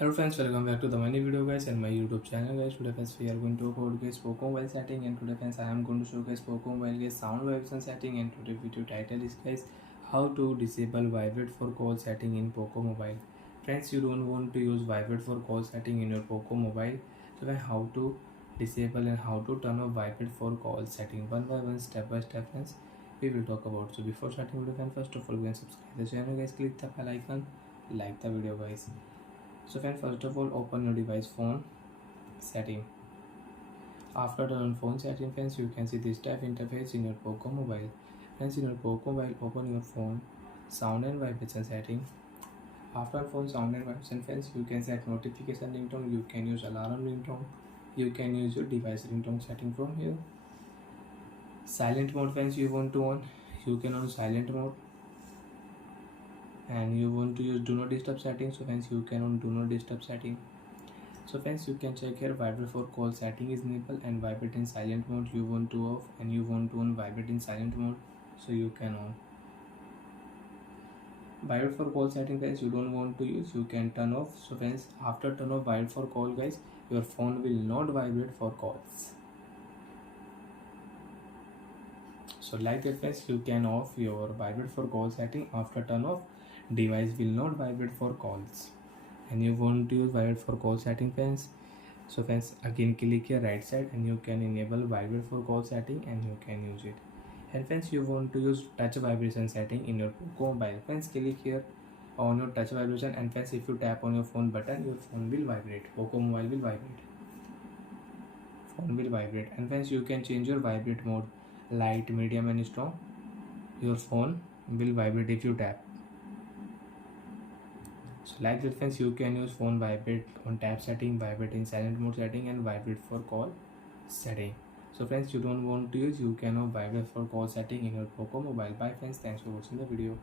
Hello friends, welcome back to the many video guys and my YouTube channel guys. Today friends we are going to talk about guys Poco mobile setting, and today friends I am going to show guys Poco mobile guys sound vibration setting, and today video title is guys how to disable vibrate for call setting in Poco mobile. Friends, you don't want to use vibrate for call setting in your Poco mobile, so then how to disable and how to turn off vibrate for call setting one by one, step by step friends we will talk about. So before starting video friends, first of all go and subscribe the channel guys, click the bell icon, like the video guys. So friends, first of all open your device phone setting. After turn on phone setting friends, you can see this type interface in your Poco mobile. Friends, in your Poco mobile open your phone sound and vibration setting. After phone sound and vibration friends, you can set notification ringtone, you can use alarm ringtone, you can use your device ringtone setting from here. Silent mode friends, you want to on, you can on silent mode, and you want to use do not disturb setting, so friends you can on do not disturb setting. So friends, you can check here vibrate for call setting is enabled and vibrate in silent mode you want to off, and you want to on vibrate in silent mode, so you can on. Vibrate for call setting guys you don't want to use, you can turn off. So friends, after turn off vibrate for call guys, your phone will not vibrate for calls. So like that friends, you can off your vibrate for call setting. After turn off, device will not vibrate for calls. And you want to use vibrate for call setting friends, so friends again click here right side and you can enable vibrate for call setting and you can use it. And friends, you want to use touch vibration setting in your Poco mobile, friends click here on your touch vibration, and friends if you tap on your phone button, your phone will vibrate, Poco mobile will vibrate, phone will vibrate. And friends, you can change your vibrate mode, light, medium and strong. Your phone will vibrate if you tap. So like that friends, you can use phone vibrate on tap setting, vibrate in silent mode setting, and vibrate for call setting. So friends, you don't want to use, you can vibrate for call setting in your Poco mobile. Bye friends, thanks for watching the video.